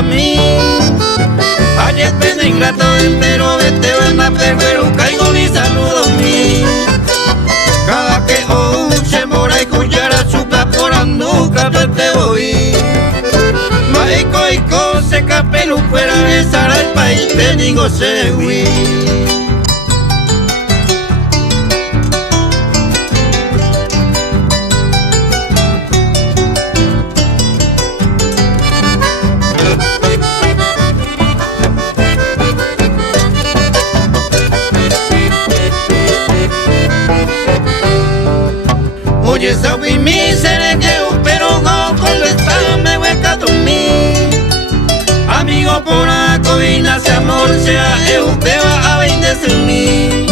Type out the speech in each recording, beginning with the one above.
a mí. Ayer pena ingrato, pero vete van a perder, caigo mi saludo a mí. Cada que oye mora y cuyara chupa por anduca, te voy. Maico y cose capelu fuera de Sara el país, te digo se huí. Oye, sabi mi seré que pero no cuando está me hueca dormir. Amigo por la covina se amor sea te va a bendecirme.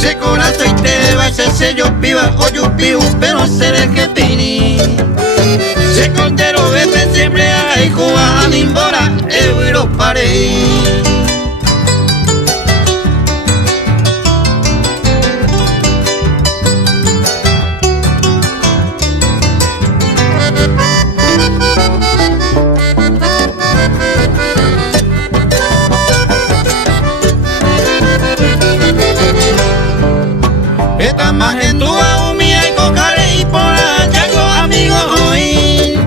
Se corazón y te va a ser sello piba o yo piu pero seré que pini. Se contero bebe siempre hay Cuba a mi bora lo paré. Esta más en tu aumia y cocare y por allá con amigos hoy.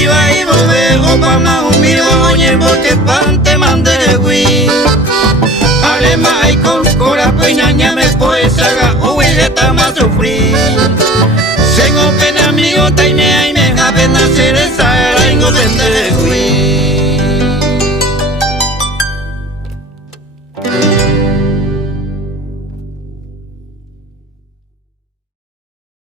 Iba y bobejo pa' más humilde oye porque pan te mandé güey. Alema y con cora peñaña me puedes haga huye está más sufrir.